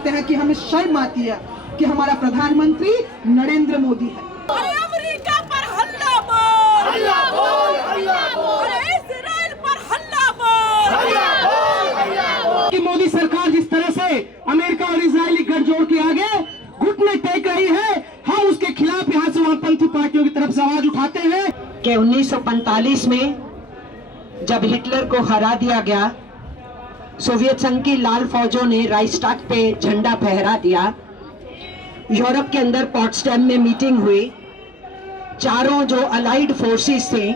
बताते हैं कि हमें शर्म आती है कि हमारा प्रधानमंत्री नरेंद्र मोदी है। अमेरिका पर हल्ला बोल, हल्ला बोल, हल्ला बोल, इजराइल पर हल्ला बोल, हल्ला बोल, हल्ला बोल। कि मोदी सरकार जिस तरह से अमेरिका और इजरायली गठजोड़ के आगे घुटने टेक रही है, हम उसके खिलाफ यहाँ से वामपंथी पार्टियों की तरफ से आवाज उठाते हैं कि 1945 में जब हिटलर को हरा दिया गया, सोवियत संघ की लाल फौजों ने राइक्सटैग पे झंडा फहरा दिया। यूरोप के अंदर पॉट्सडैम में मीटिंग हुई। चारों जो अलाइड फोर्सेस थे,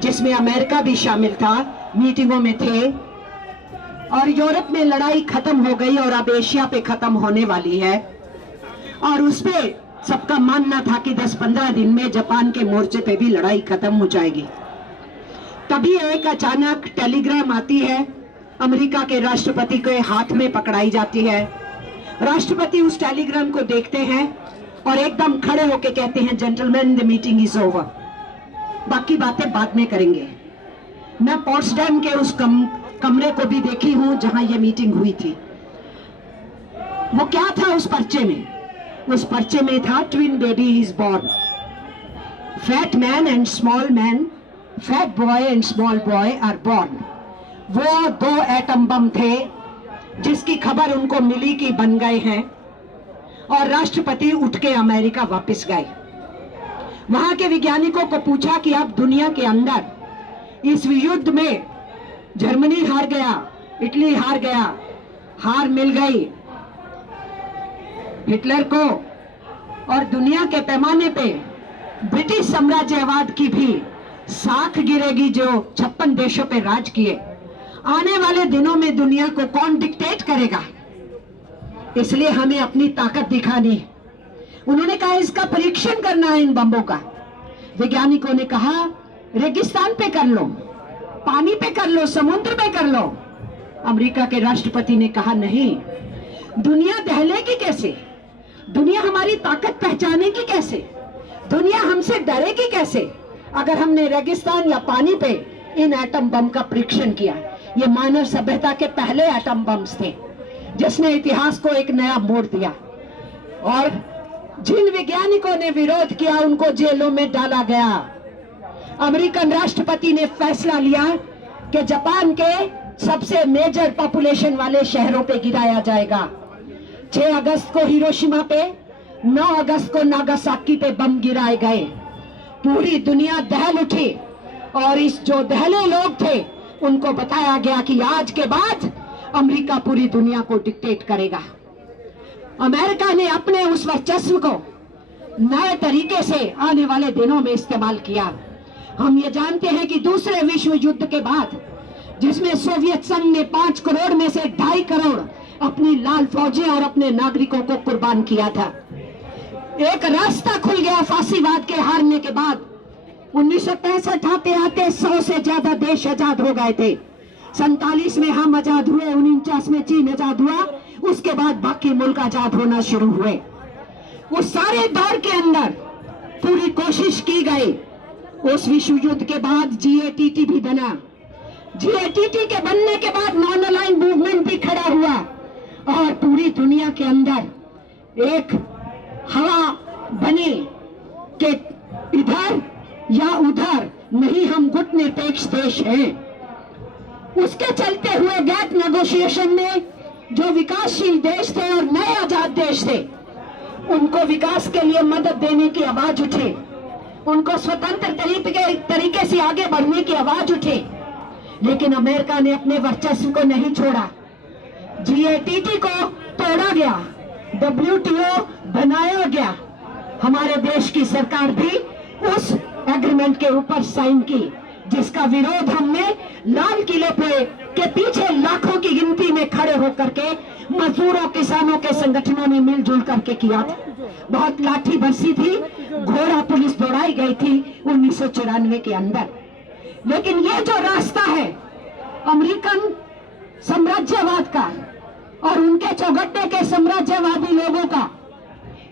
जिसमें अमेरिका भी शामिल था, मीटिंगों में थे और यूरोप में लड़ाई खत्म हो गई और अब एशिया पे खत्म होने वाली है। और उसपे सबका मानना था कि 10-15 दिन में जापान के मोर्चे पे भी लड़ाई खत्म हो जाएगी। तभी एक अचानक टेलीग्राम आती है, अमेरिका के राष्ट्रपति के हाथ में पकड़ाई जाती है। राष्ट्रपति उस टेलीग्राम को देखते हैं और एकदम खड़े होकर कहते हैं, gentleman the meeting is over, बाकी बातें बाद में करेंगे। मैं पॉट्सडैम के उस कमरे को भी देखी हूं जहां ये मीटिंग हुई थी। वो क्या था उस पर्चे में? उस पर्चे में था, twin baby is born, fat man and small man, fat boy and small boy are born. वो 2 एटम बम थे जिसकी खबर उनको मिली कि बन गए हैं, और राष्ट्रपति उठ के अमेरिका वापस गए। वहां के वैज्ञानिकों को पूछा कि अब दुनिया के अंदर इस युद्ध में जर्मनी हार गया, इटली हार गया, हार मिल गई हिटलर को, और दुनिया के पैमाने पे ब्रिटिश साम्राज्यवाद की भी साख गिरेगी जो 56 देशों पे राज किए। आने वाले दिनों में दुनिया को कौन डिक्टेट करेगा? इसलिए हमें अपनी ताकत दिखानी है। उन्होंने कहा इसका परीक्षण करना है इन बम्बों का। वैज्ञानिकों ने कहा रेगिस्तान पे कर लो, पानी पे कर लो, समुद्र पे कर लो। अमेरिका के राष्ट्रपति ने कहा नहीं, दुनिया दहलेगी कैसे? दुनिया हमारी ताकत पहचानेगी कैसे? दुनिया हमसे डरेगी कैसे अगर हमने रेगिस्तान या पानी पे इन एटम बम का परीक्षण किया? ये मानव सभ्यता के पहले एटम बम्स थे जिसने इतिहास को एक नया मोड़ दिया, और जिन वैज्ञानिकों ने विरोध किया उनको जेलों में डाला गया। अमेरिकन राष्ट्रपति ने फैसला लिया कि जापान के सबसे मेजर पॉपुलेशन वाले शहरों पे गिराया जाएगा। 6 अगस्त को हिरोशिमा पे, 9 अगस्त को नागासाकी पे बम गिराए गए। पूरी दुनिया दहल उठी और इस जो दहले लोग थे उनको बताया गया कि आज के बाद अमेरिका पूरी दुनिया को डिक्टेट करेगा। अमेरिका ने अपने उस वर्चस्व को नए तरीके से आने वाले दिनों में इस्तेमाल किया। हम ये जानते हैं कि दूसरे विश्व युद्ध के बाद, जिसमें सोवियत संघ ने 5 करोड़ में से 2.5 करोड़ अपनी लाल फौजें और अपने नागरिकों को कुर्बान किया था, एक रास्ता खुल गया फांसीवाद के हारने के बाद। 1965 आते आते 100 से ज्यादा देश आजाद हो गए थे। 47 में हम आजाद हुए, 49 में चीन आजाद हुआ, उसके बाद बाकी मुल्क आजाद होना शुरू हुए। उस सारे दौर के अंदर पूरी कोशिश की गई। उस विश्व युद्ध के बाद GATT भी बना। GATT के बनने के बाद नॉन अलाइंड मूवमेंट भी खड़ा हुआ और पूरी दुनिया के अंदर एक हवा बनी कि इधर या उधर नहीं, हम गुटनिरपेक्ष देश हैं। उसके चलते हुए गैप नेगोशिएशन में जो विकासशील देश थे और नए आजाद देश थे, उनको विकास के लिए मदद देने की आवाज उठी, उनको स्वतंत्र तरीके से आगे बढ़ने की आवाज उठी। लेकिन अमेरिका ने अपने वर्चस्व को नहीं छोड़ा। GATT को तोड़ा गया, WTO बनाया गया। हमारे देश की सरकार भी उस एग्रीमेंट के ऊपर साइन की, जिसका विरोध हमने लाल किले के पीछे लाखों की गिनती में खड़े होकर के मजदूरों किसानों के संगठनों ने मिलजुल करके किया था। बहुत लाठी बरसी थी, घोड़ा पुलिस दौड़ाई गई थी 1994 के अंदर। लेकिन ये जो रास्ता है अमेरिकन साम्राज्यवाद का और उनके चौगट्टे के साम्राज्यवादी लोगों का,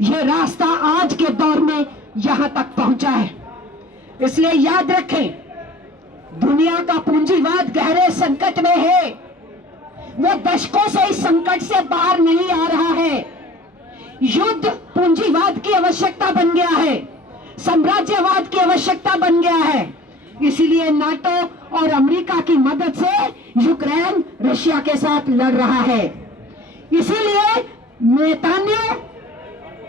ये रास्ता आज के दौर में यहां तक पहुंचा है। इसलिए याद रखें, दुनिया का पूंजीवाद गहरे संकट में है। वो दशकों से इस संकट से बाहर नहीं आ रहा है। युद्ध पूंजीवाद की आवश्यकता बन गया है, साम्राज्यवाद की आवश्यकता बन गया है। इसीलिए नाटो और अमेरिका की मदद से यूक्रेन रशिया के साथ लड़ रहा है। इसीलिए नेतन्याहू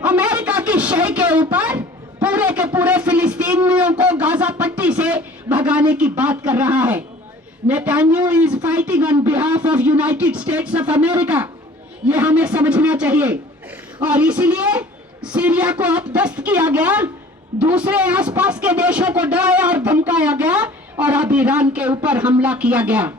अमेरिका की शह के ऊपर पूरे के पूरे फिलिस्तीनियों को गाजा पट्टी से भगाने की बात कर रहा है। Netanyahu is fighting on behalf of United states of America, ये हमें समझना चाहिए। और इसीलिए सीरिया को अपदस्थ किया गया, दूसरे आसपास के देशों को डराया और धमकाया गया, और अब ईरान के ऊपर हमला किया गया।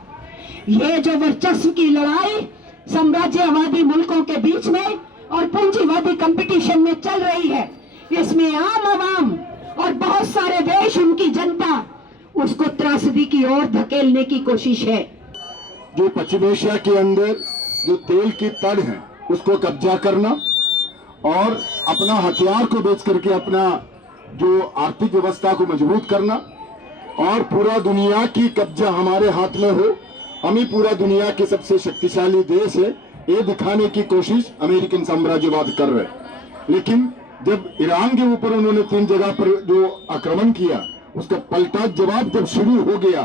ये जो वर्चस्व की लड़ाई साम्राज्यवादी मुल्कों के बीच में और पूंजीवादी कंपटीशन में चल रही है, इसमें आम आवाम और बहुत सारे देश, उनकी जनता उसको त्रासदी की ओर धकेलने की कोशिश है। जो पश्चिम एशिया के अंदर जो तेल की तड़ है उसको कब्जा करना और अपना हथियार को बेच करके अपना जो आर्थिक व्यवस्था को मजबूत करना और पूरा दुनिया की कब्जा हमारे हाथ में हो, हम ही पूरा दुनिया के सबसे शक्तिशाली देश है, ये दिखाने की कोशिश अमेरिकन साम्राज्यवाद कर रहे। लेकिन जब ईरान के ऊपर उन्होंने 3 जगह पर जो आक्रमण किया, उसका पलटा जवाब जब शुरू हो गया,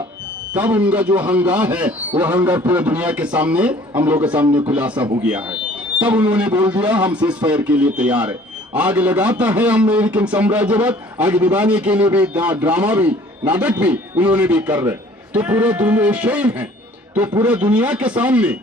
तब उनका जो हंगार है वो हंगार पूरे दुनिया के सामने, हम लोगों के सामने खुलासा हो गया है। तब उन्होंने बोल दिया हम सीज फायर के लिए तैयार है। आग लगाता है अमेरिकन साम्राज्यवाद, आग निभाने के लिए भी ड्रामा भी, नाटक भी उन्होंने भी कर रहे। तो पूरे दुनिया शेम है, तो पूरे दुनिया के सामने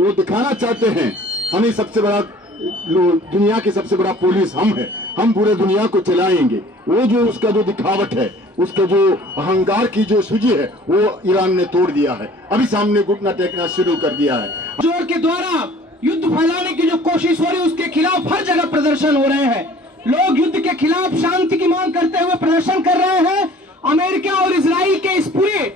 वो दिखाना चाहते हैं हमें सबसे बड़ा, दुनिया की सबसे बड़ा पुलिस हम है, हम पूरे दुनिया को चलाएंगे। वो जो उसका जो दिखावट है, उसका जो अहंकार की जो सूजी है, वो ईरान ने तोड़ दिया है। अभी सामने घुटना टेकना शुरू कर दिया है। जोर के द्वारा युद्ध फैलाने की जो कोशिश हो रही है, उसके खिलाफ हर जगह प्रदर्शन हो रहे हैं। लोग युद्ध के खिलाफ शांति की मांग करते हुए प्रदर्शन कर रहे हैं। अमेरिका और इजराइल के इस पूरे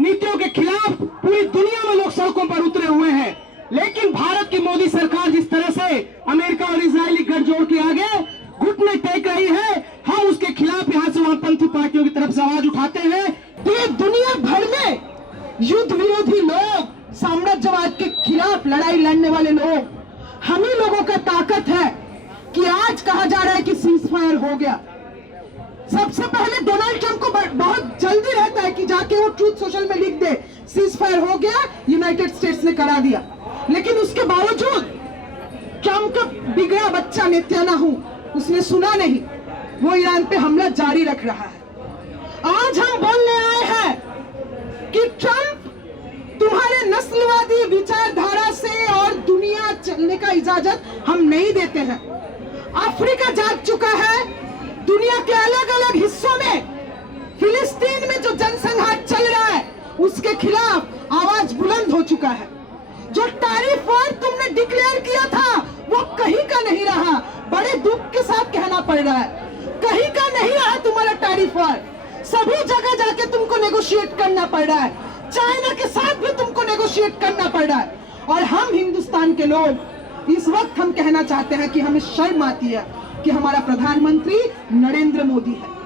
नीतियों के खिलाफ पूरी दुनिया में लोग सड़कों पर उतरे हुए हैं। लेकिन भारत की मोदी सरकार जिस तरह से अमेरिका और इजरायली गठजोड़ के आगे घुटने टेक रही है, हम उसके खिलाफ यहाँ से वामपंथी पार्टियों की तरफ से आवाज उठाते हैं। तो ये दुनिया भर में युद्ध विरोधी लोग, साम्राज्यवाद के खिलाफ लड़ाई लड़ने वाले लोग, हम ही लोगों का ताकत है कि आज कहा जा रहा है कि सीज फायर हो गया। सबसे पहले डोनाल्ड ट्रंप को बहुत जल्दी रहता है कि जाके वो ट्रूथ सोशल में लिख दे सीज फायर हो गया, यूनाइटेड स्टेट्स ने करा दिया। लेकिन उसके बावजूद ट्रंप का बिगड़ा बच्चा नेतन्याहू, उसने सुना नहीं, वो ईरान पे हमला जारी रख रहा है। आज हम बोलने आए हैं कि ट्रंप, तुम्हारे नस्लवादी विचारधारा से और दुनिया चलने का इजाजत हम नहीं देते हैं। अफ्रीका जाग चुका है, दुनिया के अलग अलग हिस्सों में फिलिस्तीन में जो जनसंहार चल रहा है उसके खिलाफ आवाज बुलंद हो चुका है। जो टैरिफ वॉर तुमने डिक्लेयर किया था वो कहीं का नहीं रहा, बड़े दुख के साथ कहना पड़ रहा है, कहीं का नहीं रहा तुम्हारा टैरिफ वॉर। सभी जगह जाके तुमको नेगोशिएट करना पड़ रहा है, चाइना के साथ भी तुमको नेगोशिएट करना पड़ रहा है। और हम हिंदुस्तान के लोग इस वक्त हम कहना चाहते हैं कि हमें शर्म आती है कि हमारा प्रधानमंत्री नरेंद्र मोदी है।